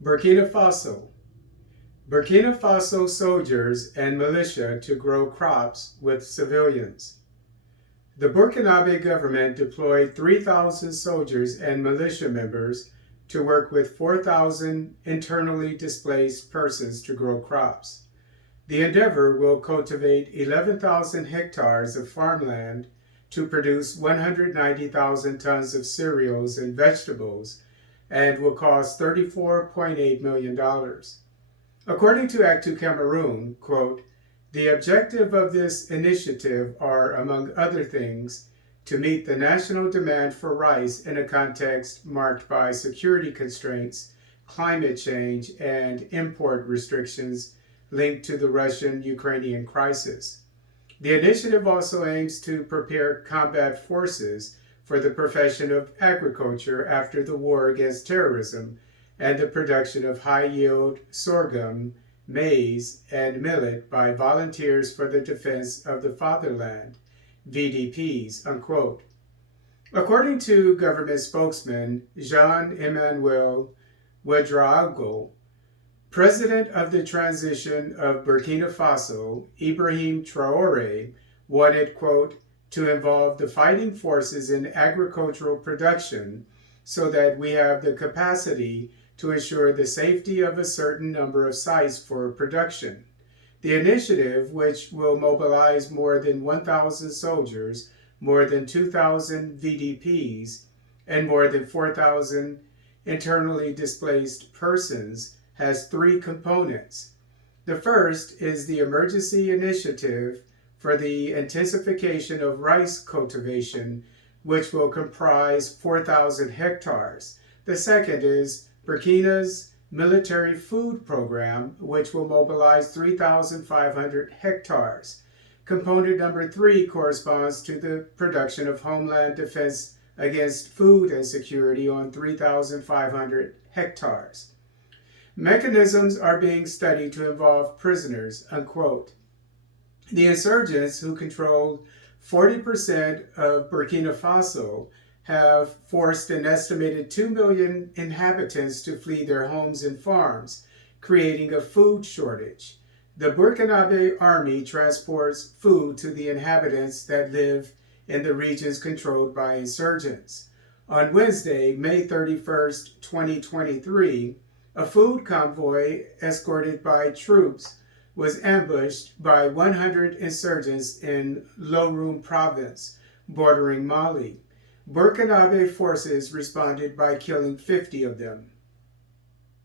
Burkina Faso. Burkina Faso soldiers and militia to grow crops with civilians. The Burkinabe government deployed 3,000 soldiers and militia members to work with 4,000 internally displaced persons to grow crops. The endeavor will cultivate 11,000 hectares of farmland to produce 190,000 tons of cereals and vegetables and will cost $34.8 million. According to Actu Cameroun, quote, the objective of this initiative are, among other things, to meet the national demand for rice in a context marked by security constraints, climate change, and import restrictions linked to the Russian-Ukrainian crisis. The initiative also aims to prepare combat forces for the profession of agriculture after the war against terrorism and the production of high-yield sorghum, maize, and millet by volunteers for the defense of the Fatherland, VDPs, unquote. According to government spokesman Jean-Emmanuel Ouédraogo, President of the transition of Burkina Faso, Ibrahim Traore, wanted, quote, to involve the fighting forces in agricultural production so that we have the capacity to ensure the safety of a certain number of sites for production. The initiative, which will mobilize more than 1,000 soldiers, more than 2,000 VDPs, and more than 4,000 internally displaced persons, has three components. The first is the emergency initiative for the intensification of rice cultivation, which will comprise 4,000 hectares. The second is Burkina's military food program, which will mobilize 3,500 hectares. Component number 3 corresponds to the production of homeland defense against food insecurity on 3,500 hectares. Mechanisms are being studied to involve prisoners, unquote. The insurgents, who control 40% of Burkina Faso, have forced an estimated 2 million inhabitants to flee their homes and farms, creating a food shortage. The Burkinabe army transports food to the inhabitants that live in the regions controlled by insurgents. On Wednesday, May 31st, 2023, a food convoy escorted by troops was ambushed by 100 insurgents in Loroum Province, bordering Mali. Burkinabe forces responded by killing 50 of them.